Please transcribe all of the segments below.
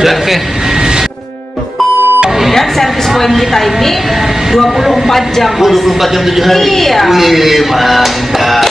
Oke. Dan service point kita ini 24 jam. Oh, 24 jam 7 hari? Iya. Wih, mantap.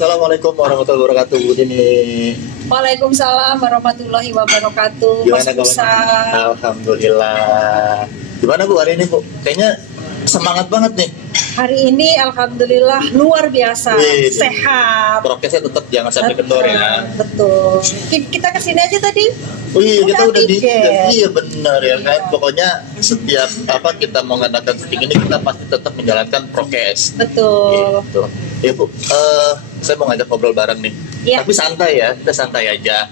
Assalamualaikum warahmatullahi wabarakatuh. Ini Waalaikumsalam warahmatullahi wabarakatuh. gimana Mas Bu? Musa. Alhamdulillah. Gimana Bu hari ini Bu? Kayaknya semangat banget nih. Hari ini alhamdulillah luar biasa, Wih, sehat. Prokesnya tetap jangan sampai kendor ya. Betul. Kita kesini aja tadi. Oh iya, kita udah di tiket. iya benar ya kan. Pokoknya setiap kita mau ngadakan syuting ini kita pasti tetap menjalankan prokes. Betul. Gitu. Ya Bu, saya mau ngajak ngobrol bareng nih. Iya. Tapi santai ya, kita santai aja.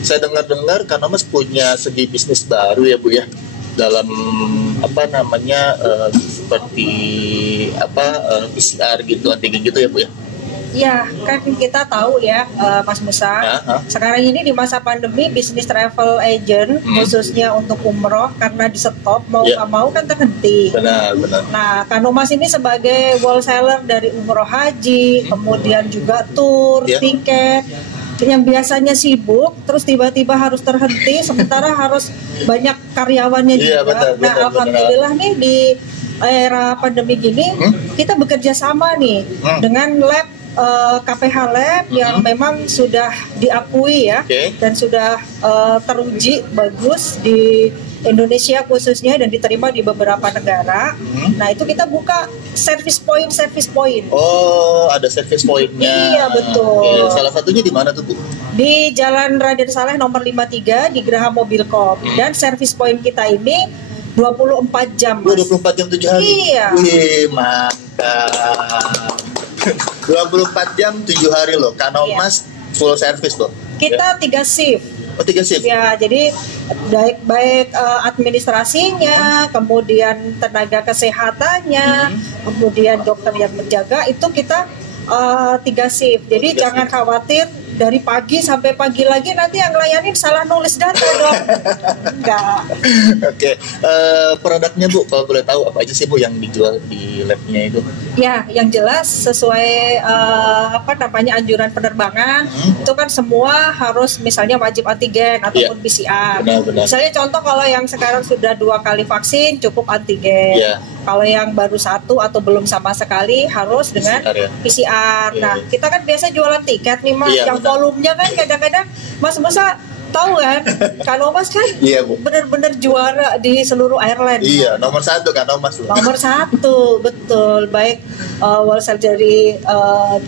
Saya dengar-dengar karena Mas punya segi bisnis baru ya Bu ya, dalam seperti PCR gitu, antigen gitu ya Bu ya. Ya, kan kita tahu ya, Mas Musa. Sekarang ini di masa pandemi, bisnis travel agent khususnya untuk umroh karena di stop mau nggak mau kan terhenti. Benar. Nah, Kanomas ini sebagai wholesaler dari umroh haji, kemudian juga tour, tiket, yang biasanya sibuk, terus tiba-tiba harus terhenti, sementara harus banyak karyawannya juga. Benar, alhamdulillah nih di era pandemi gini, kita bekerja sama nih dengan lab KPH Lab yang memang sudah diakui ya, dan sudah teruji bagus di Indonesia khususnya dan diterima di beberapa negara. Nah itu kita buka service point. Oh, ada service pointnya. Iya betul. Salah satunya di mana tuh Bu? Di Jalan Raden Saleh nomor 53 di Geraha Mobilcom. Dan service point kita ini 24 jam. 24 jam 7 hari? Iya. Wih, mantap. 24 jam 7 hari loh. Kanomas full service loh. Kita 3 shift. Oh, 3 shift? Ya, jadi baik administrasinya, kemudian tenaga kesehatannya, kemudian dokter yang menjaga, itu kita 3 shift. Jadi jangan khawatir dari pagi sampai pagi lagi nanti yang ngelayanin salah nulis data dong. Enggak. Oke. Produknya Bu, kalau boleh tahu apa aja sih Bu yang dijual di labnya itu? Ya, yang jelas sesuai anjuran penerbangan, itu kan semua harus misalnya wajib antigen ataupun PCR. Benar. Misalnya contoh kalau yang sekarang sudah 2 kali vaksin cukup antigen. Kalau yang baru 1 atau belum sama sekali harus dengan PCR. Nah, kita kan biasa jualan tiket nih Mas, yang volumenya kan kadang-kadang Mas Musa tahu kan, Kanomas kan benar-benar juara di seluruh airline. Iya, nomor 1 Kanomas. Nomor 1, betul. Baik wholesale dari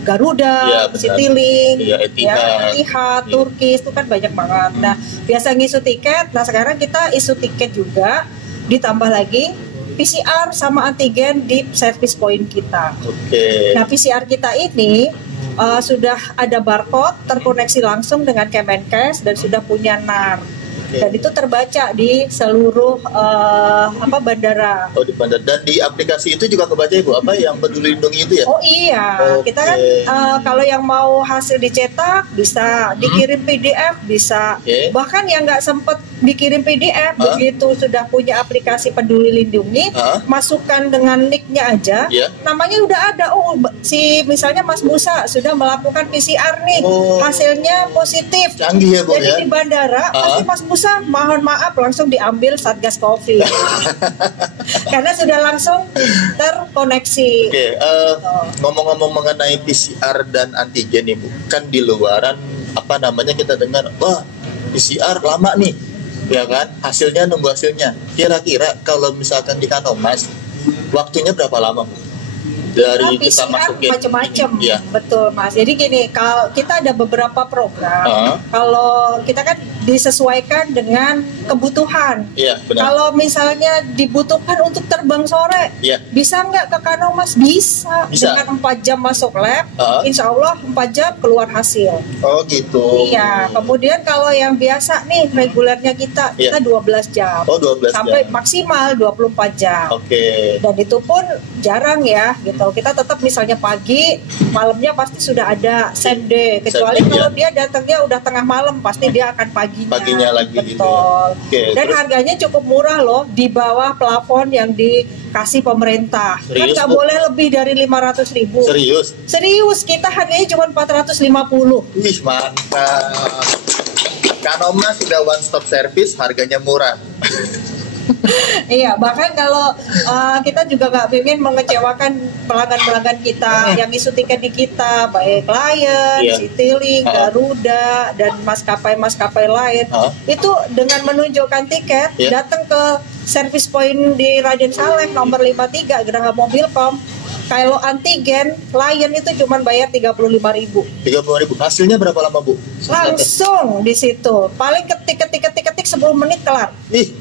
Garuda, Citylink, Etihad, Turkish, itu kan banyak banget. Nah, biasa ngisu tiket. Nah, sekarang kita isu tiket juga, ditambah lagi PCR sama antigen di service point kita. Nah, PCR kita ini sudah ada barcode terkoneksi langsung dengan Kemenkes dan sudah punya NAR. Dan itu terbaca di seluruh bandara. Oh, di bandara. Dan di aplikasi itu juga kebaca Ibu apa yang Peduli Lindungi itu ya? Oh iya, kita kan kalau yang mau hasil dicetak bisa, dikirim PDF bisa. Bahkan yang nggak sempet dikirim PDF begitu sudah punya aplikasi Peduli Lindungi, masukkan dengan nicknya aja, namanya udah ada. Oh, misalnya Mas Musa sudah melakukan PCR nih, hasilnya positif. Canggih ya Bu. Jadi di bandara pasti Mas Musa mohon maaf langsung diambil Satgas Covid. Karena sudah langsung terkoneksi. Ngomong-ngomong mengenai PCR dan antigen nih Bu, kan di luaran kita dengar, wah PCR lama nih, ya kan, hasilnya nunggu hasilnya. Kira-kira kalau misalkan di Kanomas waktunya berapa lama Bu? dari kita masukin macam-macam. Ya. Betul Mas. Jadi gini, kalau kita ada beberapa program, kalau kita kan disesuaikan dengan kebutuhan. Ya, kalau misalnya dibutuhkan untuk terbang sore, bisa nggak ke Kanomas? Bisa. Dengan 4 jam masuk lab, insya Allah 4 jam keluar hasil. Oh gitu. Iya. Kemudian kalau yang biasa nih regulernya kita 12 jam. Oh 12 sampai jam. Maksimal 24 jam. Oke. Dan itu pun jarang ya gitu. Kita tetap misalnya pagi, malamnya pasti sudah ada same day. Kecuali kalau dia datangnya udah tengah malam, pasti dia akan paginya lagi. Betul. Gitu. Dan harganya cukup murah loh, di bawah plafon yang dikasih pemerintah. Serius, kan nggak boleh lebih dari 500.000. Serius, kita harganya cuma 450. Wih, mantap. Kanomas sudah one stop service, harganya murah. Iya, bahkan kalau kita juga nggak ingin mengecewakan pelanggan-pelanggan kita yang isu tiket di kita, baik Lion, Citylink, Garuda, dan maskapai-maskapai lain. Itu dengan menunjukkan tiket, datang ke service point di Raden Saleh nomor 53 Geraha Mobilcom. Kalau antigen, Lion itu cuma bayar 35.000. 35.000. Hasilnya berapa lama, Bu? Langsung di situ. Paling ketik 10 menit kelar. Ih,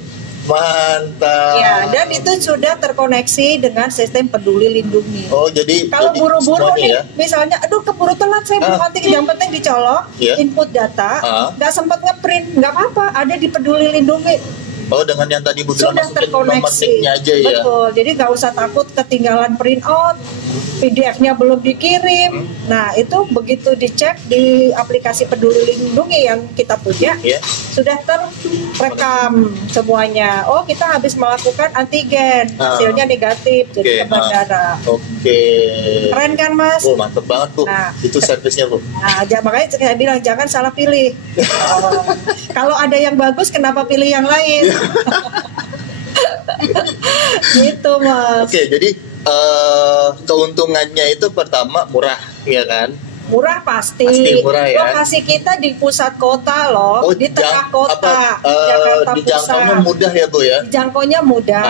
mantap. Ya, dan itu sudah terkoneksi dengan sistem Peduli Lindungi. Oh, jadi kalau buru-buru nih, misalnya, aduh keburu telat saya belum antigen, yang penting dicolok, input data, nggak sempat ngeprint, nggak apa-apa, ada di Peduli Lindungi. Oh, dengan yang tadi Bu bilang sudah masukin terkoneksi aja ya. Betul, jadi nggak usah takut ketinggalan print out, PDF-nya belum dikirim. Nah, itu begitu dicek di aplikasi Peduli Lindungi yang kita punya, sudah terekam semuanya. Oh, kita habis melakukan antigen, hasilnya negatif, jadi ke bandara. Oke. Keren kan, Mas? Oh, mantep banget, Bu. Nah, itu servisnya, Bu. Nah, makanya saya bilang jangan salah pilih. Kalau ada yang bagus, kenapa pilih yang lain? Gitu, Mas. Oke, jadi keuntungannya itu pertama murah, ya kan? Murah pasti murah ya. Lokasi kita di pusat kota loh, di tengah kota, Jakarta Pusat. Dijangkaunya mudah ya, Bu ya? Dijangkaunya mudah,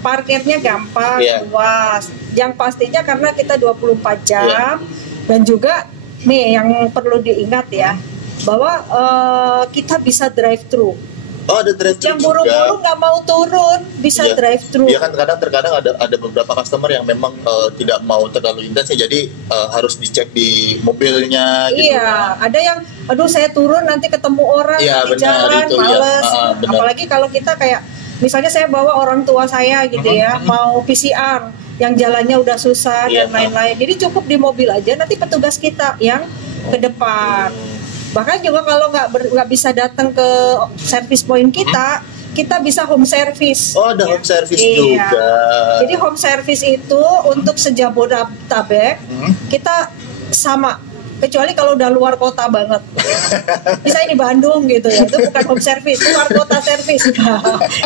parkirnya gampang, luas. Yang pastinya karena kita 24 jam, dan juga nih yang perlu diingat ya, bahwa kita bisa drive thru. Oh, ada drive thru. Yang buru-buru nggak mau turun bisa drive thru. Iya kan, terkadang ada beberapa customer yang memang tidak mau terlalu intens ya, jadi harus dicek di mobilnya gitu. Iya, ada yang aduh saya turun nanti ketemu orang di jalan, males. Apalagi kalau kita kayak misalnya saya bawa orang tua saya gitu mau PCR yang jalannya udah susah dan lain-lain. Jadi cukup di mobil aja, nanti petugas kita yang ke depan. Bahkan juga kalau nggak bisa datang ke service point kita bisa home service. Oh, ada home service juga. Jadi home service itu untuk sejabodetabek kita sama, kecuali kalau udah luar kota banget. Misalnya di Bandung gitu ya, itu bukan home service, luar kota service.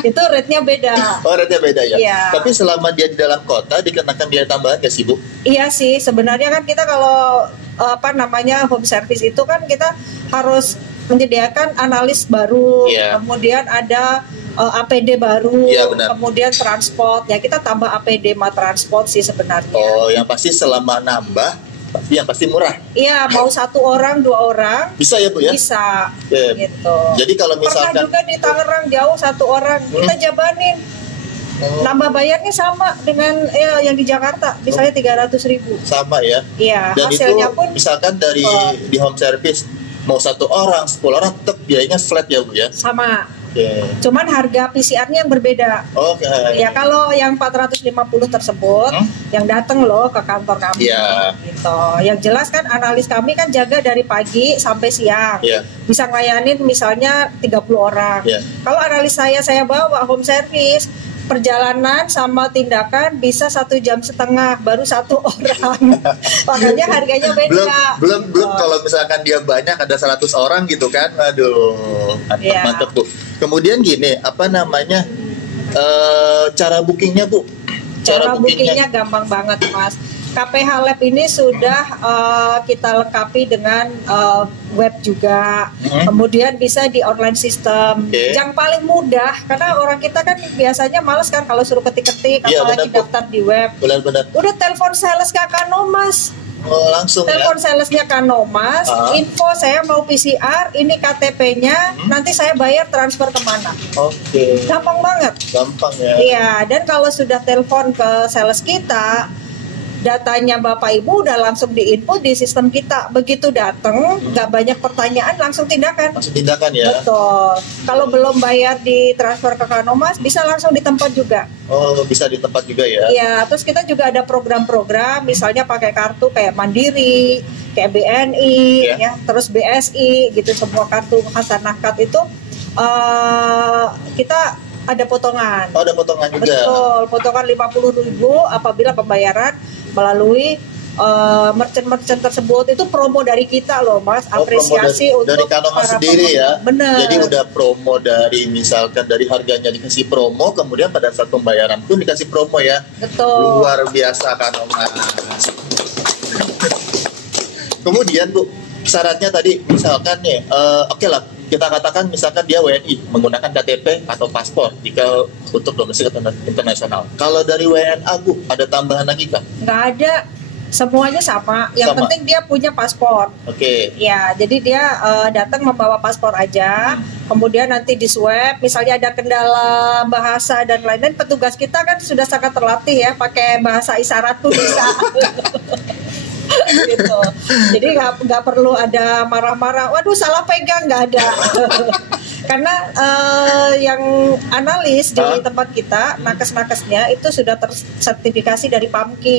Itu rate-nya beda. Oh, rate-nya beda ya. Tapi selama dia di dalam kota dikenakan biaya tambahan nggak sih, Bu? Iya sih, sebenarnya kan kita kalau home service itu kan kita harus menyediakan analis baru, kemudian ada APD baru, kemudian transport. Ya kita tambah APD sama transport sih sebenarnya. Oh, yang pasti selama nambah, yang pasti murah. Iya, mau 1 orang, 2 orang. Bisa ya, Bu ya? Bisa. Gitu. Jadi kalau misalkan pernah juga di Tangerang jauh 1 orang, kita jabanin. Nambah bayarnya sama dengan yang di Jakarta, misalnya 300.000. Sama ya? Iya. Dan hasilnya itu pun misalkan dari di home service mau 1 orang, 10 orang tetap biayanya flat ya, Bu ya? Sama. Cuman harga PCR-nya yang berbeda. Ya kalau yang 450 tersebut yang datang loh ke kantor kami gitu. Yang jelas kan analis kami kan jaga dari pagi sampai siang. Bisa ngelayanin misalnya 30 orang. Kalau analis saya bawa home service, perjalanan sama tindakan bisa 1,5 jam baru 1 orang. Makanya harganya beda. Belum kalau misalkan dia banyak ada 100 orang gitu kan. Aduh, mantap Bu. Kemudian gini, cara bookingnya Bu? Cara bookingnya gampang banget Mas. KPH Lab ini sudah kita lengkapi dengan web juga, kemudian bisa di online system. Yang paling mudah, karena orang kita kan biasanya males kan kalau suruh ketik-ketik, apalagi daftar di web. Udah telepon sales Kanomas. Langsung telepon salesnya Kanomas, info saya mau PCR, ini KTP-nya, nanti saya bayar transfer kemana. Gampang banget. Gampang ya. Iya, dan kalau sudah telepon ke sales kita, datanya Bapak Ibu udah langsung diinput di sistem kita. Begitu datang, nggak banyak pertanyaan, langsung tindakan. Langsung tindakan ya. Betul. Kalau belum bayar di transfer ke Kanomas, bisa langsung di tempat juga. Oh, bisa di tempat juga ya. Iya, terus kita juga ada program-program, misalnya pakai kartu kayak Mandiri, kayak BNI, ya, terus BSI, gitu, semua kartu Hasanahkat itu kita ada potongan. Oh, ada potongan juga. Betul, potongan 50.000 apabila pembayaran melalui merchant-merchant tersebut. Itu promo dari kita loh, Mas. Apresiasi promo dari untuk Kanomas sendiri ya. Bener. Jadi udah promo dari misalkan dari harganya dikasih promo, kemudian pada saat pembayaran pun dikasih promo ya. Betul. Luar biasa Kanomas. Kemudian Bu, syaratnya tadi misalkan nih, oke lah, kita katakan misalkan dia WNI menggunakan KTP atau paspor jika untuk domestik atau internasional. Kalau dari WNA Bu, ada tambahan lagi kah? Nggak ada, semuanya sama. Yang penting dia punya paspor. Ya, jadi dia datang membawa paspor aja. Kemudian nanti di swab, misalnya ada kendala bahasa dan lain-lain, petugas kita kan sudah sangat terlatih ya, pakai bahasa isyarat tuh bisa. Gitu. Jadi nggak perlu ada marah-marah, waduh salah pegang, nggak ada. Karena yang analis di tempat kita, nakes-nakesnya itu sudah tersertifikasi dari PAMKI.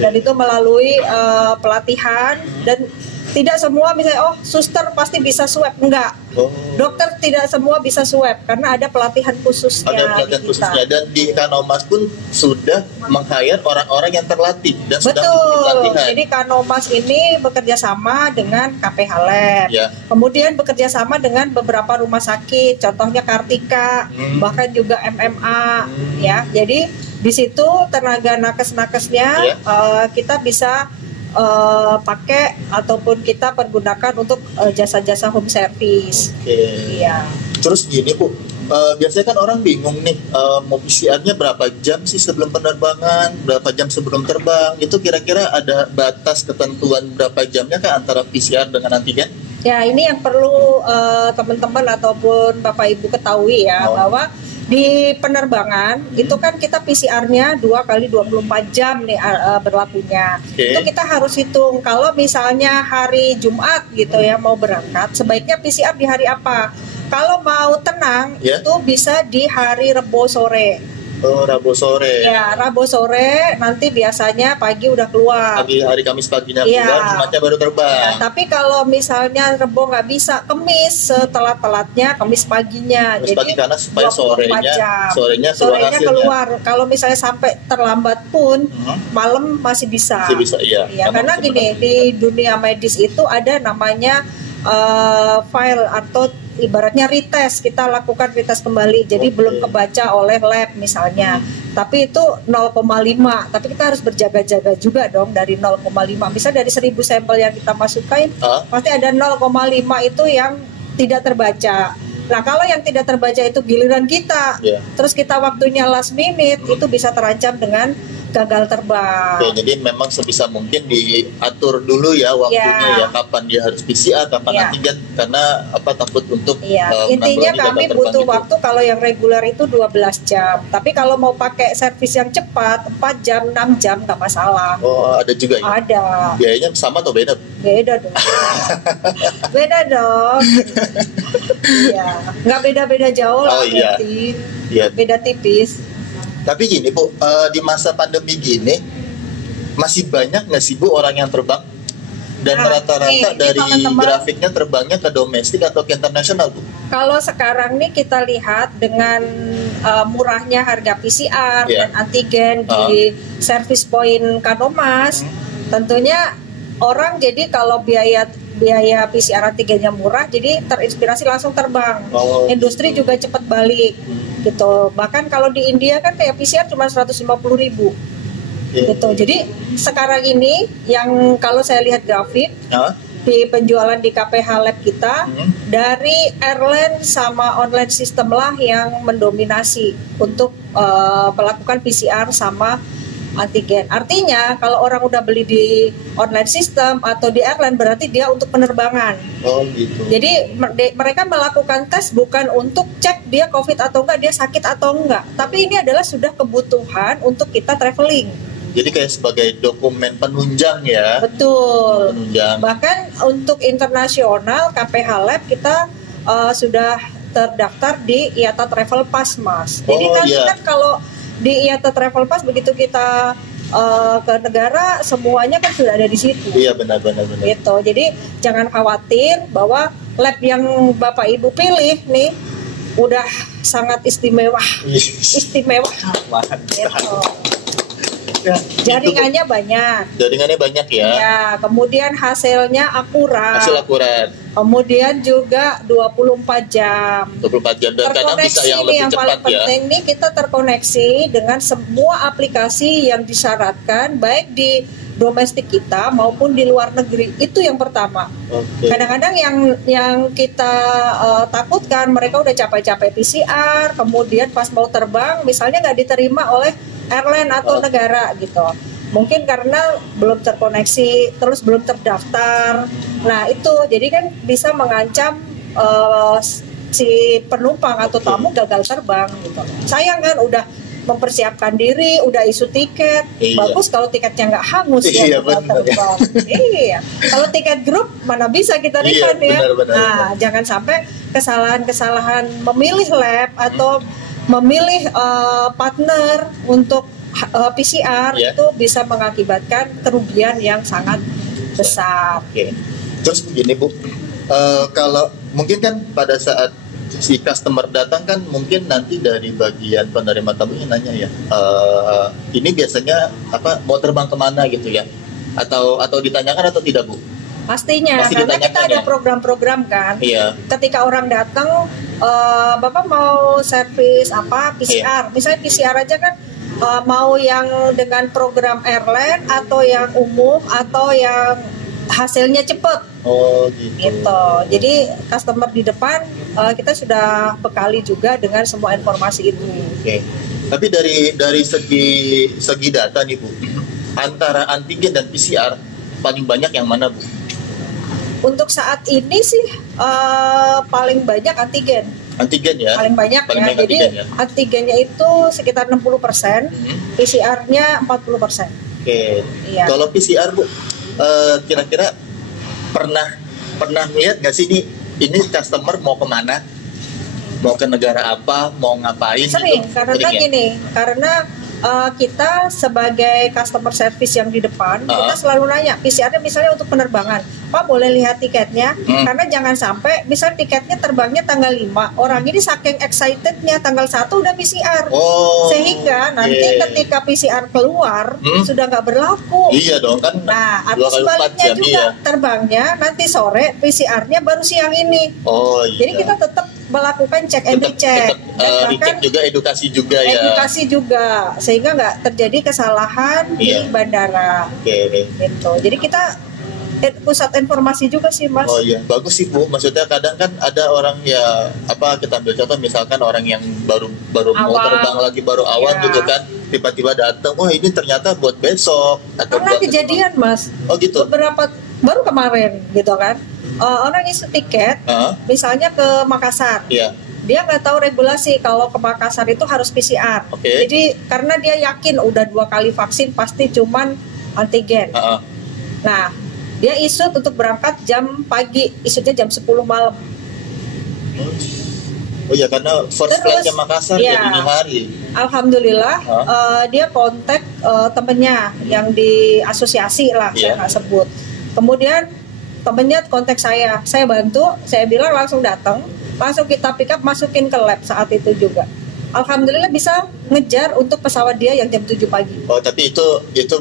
Dan itu melalui pelatihan, dan tidak semua misalnya suster pasti bisa swab, enggak. Dokter tidak semua bisa swab karena ada pelatihan khususnya. Ada pelatihan khususnya, dan di Kanomas pun sudah meng-hire orang-orang yang terlatih dan sudah mengikuti pelatihan. Jadi Kanomas ini bekerja sama dengan KPH Lab. Kemudian bekerja sama dengan beberapa rumah sakit, contohnya Kartika, bahkan juga MMA ya. Jadi di situ tenaga nakes-nakesnya kita bisa pakai ataupun kita pergunakan untuk jasa-jasa home service. Iya. Terus gini Bu, biasanya kan orang bingung nih, mau PCR-nya berapa jam sih sebelum penerbangan, berapa jam sebelum terbang, itu kira-kira ada batas ketentuan berapa jamnya kan antara PCR dengan antigen? Ya, ini yang perlu teman-teman ataupun Bapak Ibu ketahui ya, bahwa di penerbangan itu kan kita PCR-nya 2 kali 24 jam nih berlakunya. Itu kita harus hitung. Kalau misalnya hari Jumat gitu ya mau berangkat, sebaiknya PCR di hari apa? Kalau mau tenang itu bisa di hari Rebo sore. Rabu sore. Ya, Rabu sore, nanti biasanya pagi udah keluar. Hari Kamis paginya keluar, Jumatnya baru terbang. Ya, tapi kalau misalnya Rebo nggak bisa, Kemis setelat-telatnya, Kemis paginya. Kemis pagi karena supaya sorenya keluar. Kalau misalnya sampai terlambat pun, malam masih bisa. Iya. Karena gini, di dunia medis itu ada namanya file atau ibaratnya retest, kita lakukan retest kembali, jadi belum kebaca oleh lab misalnya, tapi itu 0,5, tapi kita harus berjaga-jaga juga dong dari 0,5, misalnya dari 1.000 sampel yang kita masukkan, pasti ada 0,5 itu yang tidak terbaca. Nah kalau yang tidak terbaca itu giliran kita, terus kita waktunya last minute, itu bisa terancam dengan gagal terbang. Jadi memang sebisa mungkin diatur dulu ya waktunya ya, kapan dia harus PCR, kapan antigen, karena takut untuk intinya kami butuh waktu kalau yang reguler itu 12 jam. Tapi kalau mau pakai servis yang cepat 4 jam, 6 jam nggak masalah. Ada juga ya? Ada. Biayanya sama atau beda? Beda dong. Beda dong. Iya, nggak beda-beda jauh lah berarti. Beda tipis. Tapi gini Bu, di masa pandemi gini masih banyak nggak sih Bu orang yang terbang? Dan rata-rata dari grafiknya terbangnya ke domestik atau ke internasional Bu? Kalau sekarang nih kita lihat dengan murahnya harga PCR dan antigen di service point Kanomas, tentunya orang jadi kalau biaya PCR antigennya murah, jadi terinspirasi langsung terbang. Industri juga cepat balik. Gitu. Bahkan kalau di India kan kayak PCR cuma 150.000. Gitu. Jadi sekarang ini yang kalau saya lihat grafik di penjualan di KPH Lab kita, dari airline sama online system lah yang mendominasi untuk melakukan PCR sama antigen. Artinya kalau orang udah beli di online system atau di airline berarti dia untuk penerbangan. Oh gitu. Jadi mereka melakukan tes bukan untuk cek dia COVID atau enggak, dia sakit atau enggak. Tapi ini adalah sudah kebutuhan untuk kita traveling. Jadi kayak sebagai dokumen penunjang ya. Betul. Penunjang. Bahkan untuk internasional KPH Lab kita sudah terdaftar di IATA Travel Pass, Mas. Jadi kan kalau di IATA Travel Pass begitu kita ke negara semuanya kan sudah ada di situ. Iya benar. Gitu. Jadi jangan khawatir bahwa lab yang Bapak Ibu pilih nih udah sangat istimewa. Istimewa. Gitu. Ya, jaringannya banyak. Jaringannya banyak ya. Ya, kemudian hasilnya akurat. Hasil akurat. Kemudian juga 24 jam. 24 jam dan kadang bisa yang lebih cepat paling penting nih kita terkoneksi dengan semua aplikasi yang disyaratkan baik di domestik kita maupun di luar negeri. Itu yang pertama. Kadang-kadang yang kita takutkan mereka udah capek-capek PCR, kemudian pas mau terbang misalnya nggak diterima oleh airline atau negara gitu. Mungkin karena belum terkoneksi, terus belum terdaftar. Nah itu jadi kan bisa mengancam si penumpang atau tamu gagal terbang gitu. Sayang kan udah mempersiapkan diri, udah isu tiket. Bagus kalau tiketnya nggak hangus ya terbang. Iya. Kalau tiket grup mana bisa kita refund ya. Nah jangan sampai kesalahan-kesalahan memilih lab atau memilih partner untuk PCR itu bisa mengakibatkan kerugian yang sangat besar. Terus begini Bu, kalau mungkin kan pada saat si customer datang kan mungkin nanti dari bagian penerima tamunya nanya ya, ini biasanya mau terbang kemana gitu ya? Atau ditanyakan atau tidak Bu? Pastinya, karena kita ada program-program kan. Ketika orang datang, Bapak mau servis PCR, misalnya PCR aja kan, mau yang dengan program airline atau yang umum atau yang hasilnya cepat. Gitu. Jadi customer di depan kita sudah bekali juga dengan semua informasi itu. Tapi dari segi data nih Bu, antara antigen dan PCR paling banyak yang mana Bu? Untuk saat ini sih paling banyak antigen. Antigen ya? Paling banyak ya. Jadi antigennya itu sekitar 60%, PCR-nya 40%. Iya. Kalau PCR Bu, kira-kira pernah lihat nggak sih ini customer mau kemana? Mau ke negara apa? Mau ngapain? Sering, karena kita sebagai customer service yang di depan, kita selalu nanya PCR-nya misalnya untuk penerbangan, Pak boleh lihat tiketnya, karena jangan sampai misal tiketnya terbangnya tanggal 5, orang ini saking excitednya tanggal 1 udah PCR, sehingga nanti ketika PCR keluar sudah nggak berlaku. Iya dong kan. Nah atau sebaliknya juga terbangnya nanti sore, PCR-nya baru siang ini. Jadi kita tetap melakukan cek and recheck, dan bahkan juga edukasi juga sehingga nggak terjadi kesalahan di bandara. Gitu. Jadi kita pusat informasi juga sih Mas. Bagus sih Bu. Maksudnya kadang kan ada orang ya kita ambil contoh misalkan orang yang baru mau terbang lagi baru awal gitu kan, tiba-tiba datang, ini ternyata buat besok atau pernah kejadian Mas. Gitu. Baru kemarin gitu kan. Orang isu tiket, misalnya ke Makassar, dia nggak tahu regulasi kalau ke Makassar itu harus PCR. Jadi karena dia yakin udah 2 kali vaksin pasti cuman antigen. Nah, dia isu untuk berangkat jam pagi, isunya jam 10 malam. Karena first flight-nya Makassar ya dini hari. Alhamdulillah, dia kontak temennya yang di asosiasi lah, saya nggak sebut. Kemudian temennya kontak saya bantu, saya bilang langsung datang, langsung kita pick up, masukin ke lab saat itu juga. Alhamdulillah bisa ngejar untuk pesawat dia yang jam 7 pagi. Tapi itu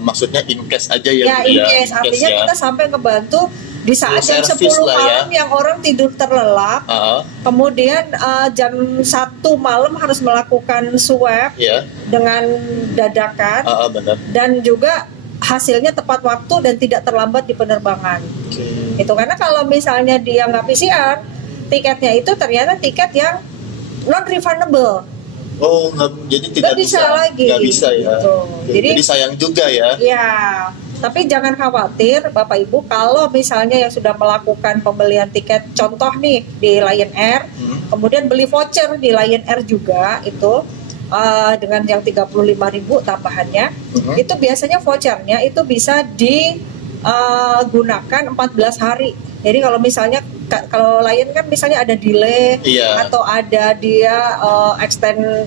maksudnya in case aja ya? In case, artinya kita sampai ngebantu di saat jam 10 malam yang orang tidur terlelap, kemudian jam 1 malam harus melakukan swab dengan dadakan, dan juga hasilnya tepat waktu dan tidak terlambat di penerbangan. Itu karena kalau misalnya dia nggak PCR, tiketnya itu ternyata tiket yang non refundable. Oh, jadi tidak bisa lagi. Nggak bisa ya. Gitu. Jadi sayang juga ya. Ya. Tapi jangan khawatir Bapak Ibu, kalau misalnya yang sudah melakukan pembelian tiket, contoh nih di Lion Air, kemudian beli voucher di Lion Air juga itu dengan yang 35.000 tambahannya, itu biasanya vouchernya itu bisa digunakan 14 hari. Jadi kalau misalnya kalau Lion kan misalnya ada delay atau ada dia extend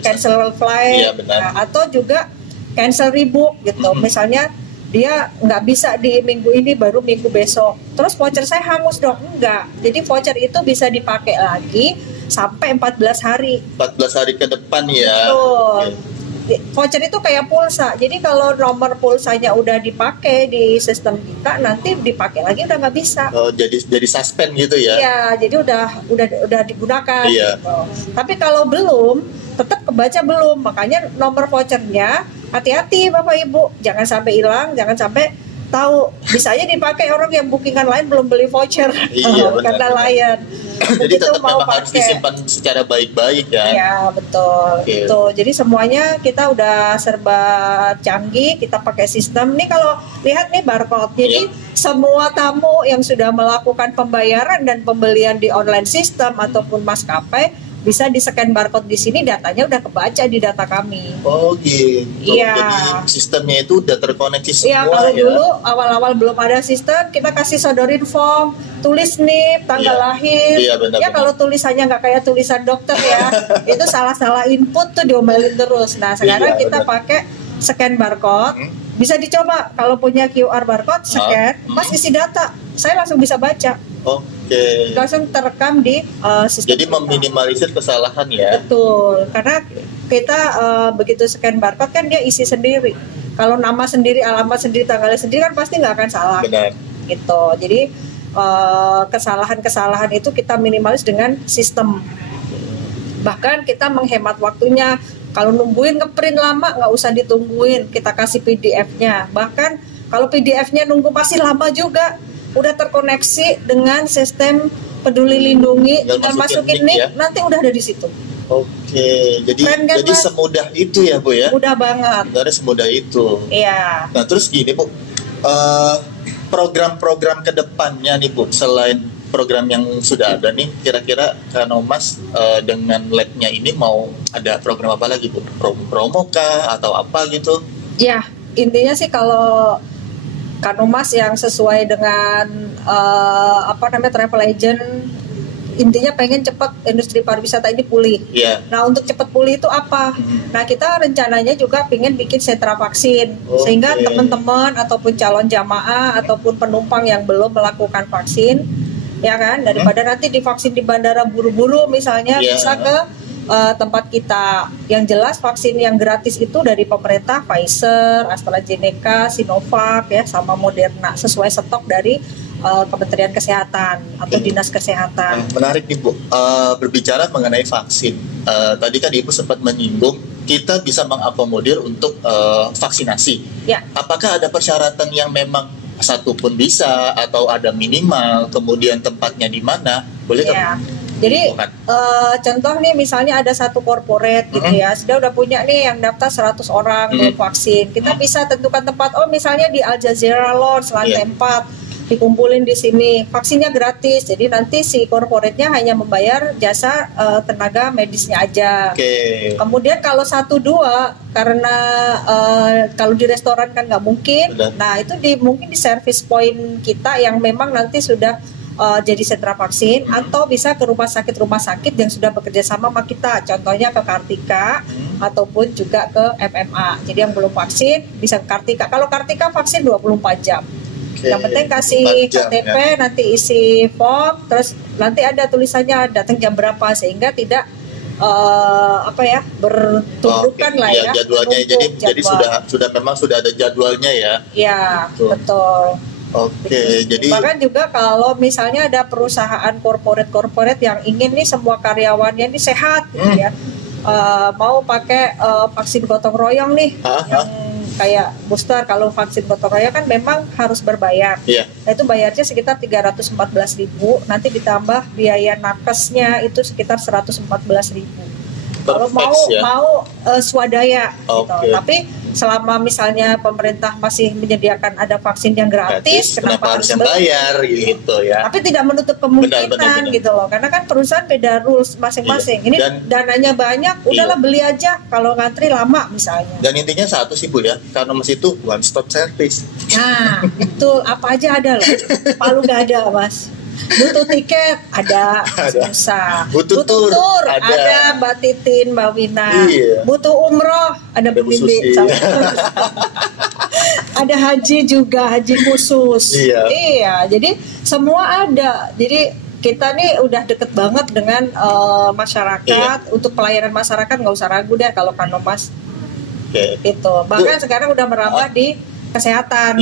cancel flight, atau juga cancel rebook gitu. Misalnya dia nggak bisa di minggu ini, baru minggu besok. Terus voucher saya hangus dong? Enggak. Jadi voucher itu bisa dipakai lagi sampai 14 hari. 14 hari ke depan ya. Betul. Voucher itu kayak pulsa. Jadi kalau nomor pulsanya udah dipakai di sistem kita, nanti dipakai lagi udah nggak bisa. Oh, jadi suspend gitu ya? Iya, jadi udah digunakan. Gitu. Tapi kalau belum, tetap kebaca belum. Makanya nomor vouchernya hati-hati Bapak Ibu, jangan sampai hilang, jangan sampai tahu. Bisa aja dipakai orang yang bookingan lain belum beli voucher karena Lion. Jadi tetap memang harus disimpan secara baik-baik ya. Iya betul. Gitu. Jadi semuanya kita udah serba canggih, kita pakai sistem. Nih kalau lihat nih barcode. Jadi semua tamu yang sudah melakukan pembayaran dan pembelian di online system ataupun maskapai bisa di-scan barcode di sini, datanya udah kebaca di data kami. Oh gitu. Iya. Jadi sistemnya itu udah terkoneksi semua. Iya, kalau dulu awal-awal belum ada sistem, kita kasih sodorin form, tulis NIP, tanggal lahir. Iya, benar, ya kalau tulisannya nggak kayak tulisan dokter ya, itu salah-salah input tuh diomelin terus. Nah sekarang kita pakai scan barcode. Bisa dicoba kalau punya QR barcode, scan, pas isi data, saya langsung bisa baca. Oke. Langsung terekam di sistem. Jadi meminimalisir kesalahan ya. Betul, karena kita begitu scan barcode kan dia isi sendiri. Kalau nama sendiri, alamat sendiri, tanggalnya sendiri kan pasti nggak akan salah. Benar. Gitu. Jadi kesalahan-kesalahan itu kita minimalis dengan sistem. Bahkan kita menghemat waktunya. Kalau nungguin ngeprint lama, nggak usah ditungguin, kita kasih PDF-nya. Bahkan kalau PDF-nya nunggu masih lama juga, udah terkoneksi dengan sistem Peduli Lindungi, dan masukin NIK, nanti udah ada di situ. Oke, jadi semudah itu ya Bu ya? Mudah banget. Sebenarnya semudah itu. Iya. Nah terus gini Bu, program-program kedepannya nih Bu, selain program yang sudah ada nih, kira-kira Kanomas dengan lab-nya ini mau ada program apa lagi Bu? Promo kah atau apa gitu? Ya, intinya sih kalau Kanomas yang sesuai dengan travel agent, intinya pengen cepat industri pariwisata ini pulih. Nah untuk cepat pulih itu apa? Nah kita rencananya juga pengen bikin sentra vaksin, sehingga teman-teman ataupun calon jamaah ataupun penumpang yang belum melakukan vaksin, ya kan, daripada nanti divaksin di bandara buru-buru misalnya, bisa ke tempat kita. Yang jelas vaksin yang gratis itu dari pemerintah, Pfizer, AstraZeneca, Sinovac ya, sama Moderna, sesuai stok dari Kementerian Kesehatan atau Dinas Kesehatan. Menarik nih Bu, berbicara mengenai vaksin, tadi kan Ibu sempat menyinggung kita bisa mengakomodir untuk vaksinasi. Apakah ada persyaratan yang memang satu pun bisa atau ada minimal, kemudian tempatnya di mana, boleh kan? Jadi contoh nih misalnya ada satu corporate gitu ya, sudah udah punya nih yang daftar 100 orang belum vaksin, kita bisa tentukan tempat, misalnya di Al Jazeera Lodge lantai 4, dikumpulin di sini, vaksinnya gratis, jadi nanti si corporate-nya hanya membayar jasa tenaga medisnya aja. Kemudian kalau 1-2, karena kalau di restoran kan nggak mungkin, nah itu mungkin di service point kita yang memang nanti sudah jadi sentra vaksin, atau bisa ke rumah sakit yang sudah bekerja sama kita, contohnya ke Kartika ataupun juga ke FMA. Jadi yang belum vaksin bisa ke Kartika. Kalau Kartika vaksin 24 jam. Yang penting kasih KTP, nanti isi form, terus nanti ada tulisannya datang jam berapa, sehingga tidak bertundukan lah ya. Jadwalnya, jadi sudah memang sudah ada jadwalnya ya. Iya, betul. Oke, jadi bahkan juga kalau misalnya ada perusahaan corporate yang ingin nih semua karyawannya ini sehat gitu ya, mau pakai vaksin gotong royong nih, yang kayak booster. Kalau vaksin gotong royong kan memang harus berbayar. Nah, itu bayarnya sekitar 314.000, nanti ditambah biaya nakesnya itu sekitar 114.000. Kalau mau swadaya gitu. Tapi selama misalnya pemerintah masih menyediakan ada vaksin yang gratis, kenapa harus bayar gitu ya? Tapi tidak menutup kemungkinan benar. Gitu loh, karena kan perusahaan beda rules masing-masing. Ini dananya banyak, udahlah beli aja. Kalau ngantri lama misalnya. Dan intinya satu sih Bu ya, Kanomas itu one stop service. Nah, itu apa aja ada loh. Palu gak ada Mas. Butuh tiket ada susah. Butuh tur ada Mbak Titin, Mbak Wina. Butuh umroh ada Bu Bibi. Ada haji juga, haji khusus. Iya, jadi semua ada. Jadi kita nih udah deket banget dengan masyarakat. Untuk pelayanan masyarakat nggak usah ragu deh kalau Kanomas. Itu bahkan sekarang udah merambah di kesehatan.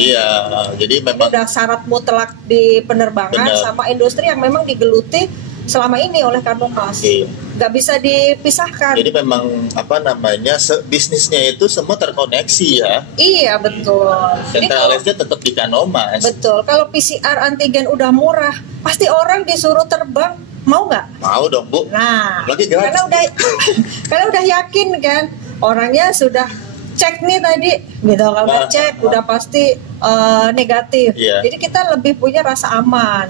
Jadi memang udah syarat mutlak di penerbangan sama industri yang memang digeluti selama ini oleh Kanomas. Nggak bisa dipisahkan. Jadi memang bisnisnya itu semua terkoneksi ya. Iya betul. Sentralisnya tetap di Kanomas. Betul. Kalau PCR antigen udah murah, pasti orang disuruh terbang. Mau nggak? Mau dong Bu. Nah, lagi gratis. karena udah yakin kan, orangnya sudah cek nih tadi, gitu. Kalau cek udah pasti negatif. Jadi kita lebih punya rasa aman.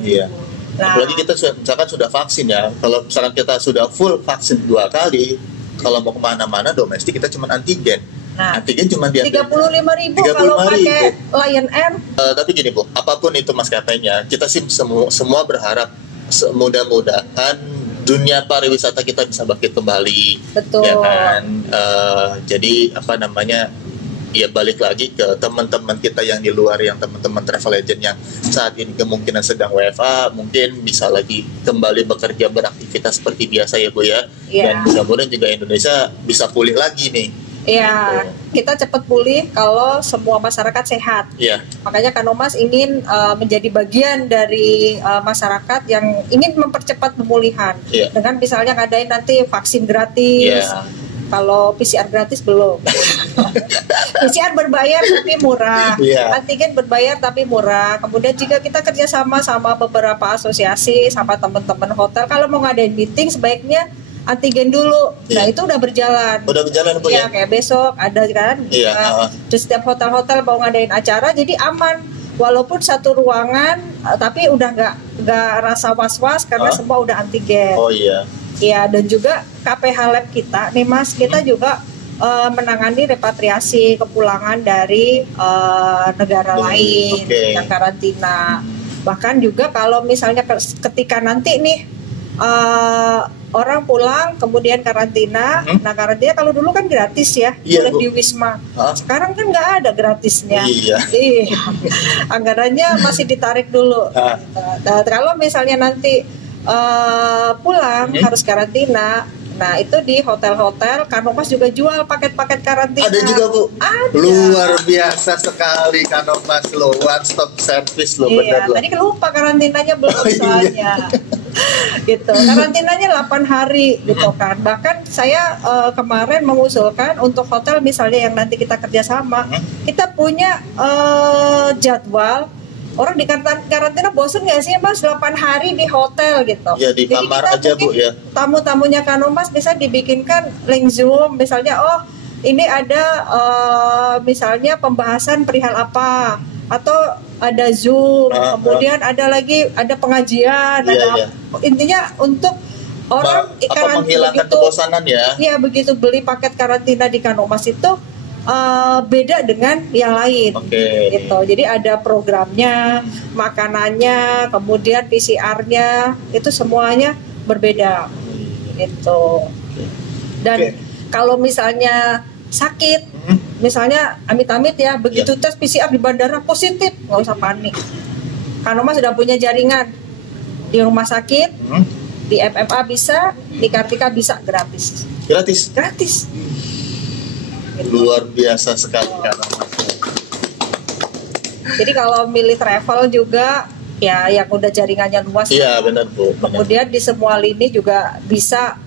Nah, apalagi kita misalkan sudah vaksin ya. Kalau misalkan kita sudah full vaksin 2 kali, kalau mau kemana-mana domestik kita cuma antigen. Nah, antigen cuma di 35.000 kalau pakai Lion Air. Tapi gini Bu, apapun itu maskapainya, kita sih semua berharap mudah-mudahan dunia pariwisata kita bisa bangkit kembali. Betul. Ya kan? Jadi ya balik lagi ke teman-teman kita yang di luar, yang teman-teman travel agent yang saat ini kemungkinan sedang WFA, mungkin bisa lagi kembali bekerja, beraktivitas seperti biasa ya Bu ya. Dan mudah-mudahan juga Indonesia bisa pulih lagi nih. Iya, kita cepat pulih kalau semua masyarakat sehat. Makanya Kanomas ingin menjadi bagian dari masyarakat yang ingin mempercepat pemulihan dengan misalnya ngadain nanti vaksin gratis. Kalau PCR gratis belum. PCR berbayar tapi murah. Antigen berbayar tapi murah. Kemudian juga kita kerjasama sama beberapa asosiasi, sama teman-teman hotel. Kalau mau ngadain meeting sebaiknya antigen dulu. Nah itu udah berjalan. Bu ya? Kayak besok ada kan. Terus setiap hotel-hotel mau ngadain acara jadi aman. Walaupun satu ruangan, tapi udah nggak rasa was-was karena semua udah antigen. Iya, dan juga KPH Lab kita nih Mas, kita juga menangani repatriasi kepulangan dari negara lain yang karantina. Bahkan juga kalau misalnya ketika nanti nih orang pulang kemudian karantina, nah karantina kalau dulu kan gratis ya, boleh di Wisma. Sekarang kan nggak ada gratisnya. Anggarannya masih ditarik dulu. Nah, kalau misalnya nanti pulang harus karantina. Nah itu di hotel-hotel Kanomas juga jual paket-paket karantina. Ada juga Bu. Ada. Luar biasa sekali Kanomas lo, one stop service lo. Benar lo. Tadi lupa karantinanya belum soalnya. Gitu. Karantinanya 8 hari gitu kan. Bahkan saya kemarin mengusulkan untuk hotel misalnya yang nanti kita kerjasama, kita punya jadwal. Orang di karantina bosen nggak sih Mas 8 hari di hotel gitu? Ya di kamar aja Bu ya. Tamu-tamunya Kanomas bisa dibikinkan link Zoom misalnya, ini ada misalnya pembahasan perihal apa, atau ada Zoom, kemudian ada pengajian, intinya untuk orang menghilangkan kebosanan ya. Iya begitu beli paket karantina di Kanomas itu beda dengan yang lain, gitu. Jadi ada programnya, makanannya, kemudian PCR-nya, itu semuanya berbeda, gitu. Dan kalau misalnya sakit, misalnya amit-amit ya, begitu tes PCR di bandara positif, nggak usah panik. Kanomas sudah punya jaringan di rumah sakit, di MMA bisa, di Kartika bisa gratis. Gratis. Luar biasa sekali Kanomas. Jadi kalau milih travel juga ya yang udah jaringannya luas. Iya benar Bu. Kemudian di semua lini juga bisa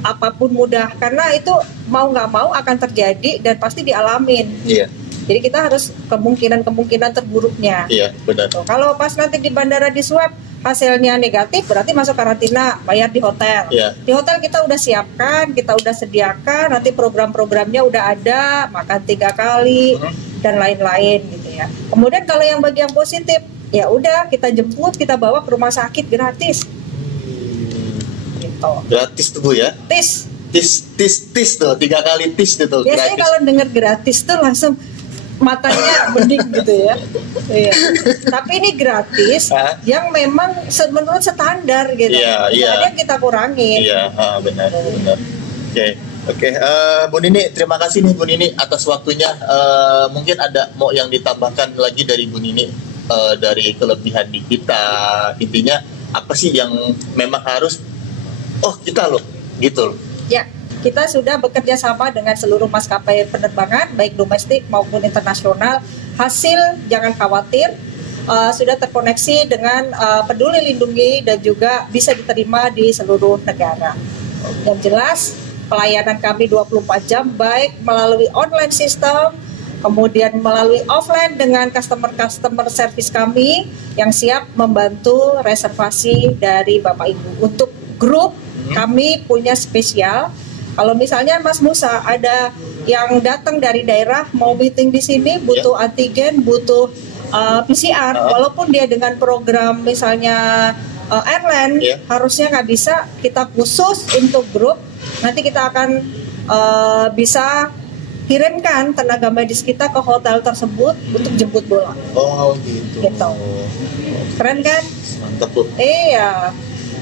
apapun mudah, karena itu mau nggak mau akan terjadi dan pasti dialamin. Iya. Jadi kita harus kemungkinan terburuknya. Iya benar. Kalau pas nanti di bandara di swab hasilnya negatif, berarti masuk karantina, bayar di hotel. Yeah. Di hotel kita udah siapkan, kita udah sediakan, nanti program-programnya udah ada, makan 3 kali dan lain-lain gitu ya. Kemudian kalau yang bagi yang positif, ya udah kita jemput, kita bawa ke rumah sakit gratis. Gitu. Gratis tuh Bu ya? Tis tuh 3 kali tis gitu. Biasanya kalau dengar gratis tuh langsung matanya bening gitu ya. Iya. Tapi ini gratis yang memang menurut standar gitu. Iya. Kita kurangin. Iya, benar. Oke. Bu Nini, terima kasih nih Bu Nini atas waktunya. Mungkin ada mau yang ditambahkan lagi dari Bu Nini dari kelebihan di kita. Intinya apa sih yang memang harus kita loh gitu loh. Ya. Kita sudah bekerja sama dengan seluruh maskapai penerbangan, baik domestik maupun internasional. Hasil jangan khawatir, sudah terkoneksi dengan Peduli Lindungi dan juga bisa diterima di seluruh negara. Yang jelas, pelayanan kami 24 jam, baik melalui online system, kemudian melalui offline dengan customer service kami yang siap membantu reservasi dari Bapak Ibu. Untuk grup, kami punya spesial. Kalau misalnya Mas Musa ada yang datang dari daerah mau meeting di sini butuh antigen, butuh PCR, walaupun dia dengan program misalnya airline harusnya nggak bisa, kita khusus untuk grup. Nanti kita akan bisa kirimkan tenaga medis kita ke hotel tersebut untuk jemput bola. Oh gitu. Keren kan? Mantap tuh. Iya.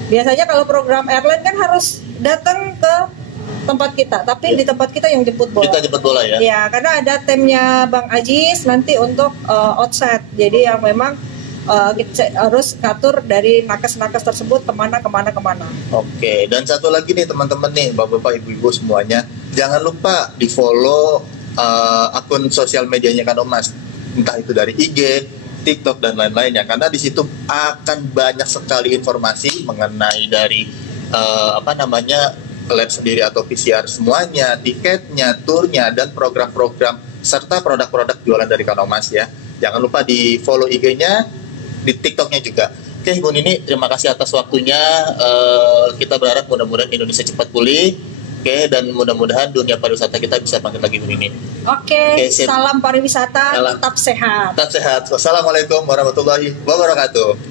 Biasanya kalau program airline kan harus datang ke tempat kita, tapi di tempat kita yang jemput bola. Kita jemput bola ya? Ya, karena ada timnya Bang Ajis nanti untuk outside. Jadi yang memang kita harus ngatur dari nakes-nakes tersebut kemana. Oke, dan satu lagi nih teman-teman nih, bapak-bapak, ibu-ibu semuanya, jangan lupa di follow akun sosial medianya Kanomas, entah itu dari IG, TikTok dan lain-lainnya, karena di situ akan banyak sekali informasi mengenai dari lab sendiri atau PCR semuanya, tiketnya, turnya, dan program-program serta produk-produk jualan dari Kanomas ya. Jangan lupa di follow IG-nya, di TikTok-nya juga. Oke, Bu Nini, terima kasih atas waktunya. Kita berharap mudah-mudahan Indonesia cepat pulih. Oke, dan mudah-mudahan dunia pariwisata kita bisa bangkit lagi, Bu Nini. Oke, salam pariwisata, tetap sehat. Tetap sehat. Wassalamualaikum warahmatullahi wabarakatuh.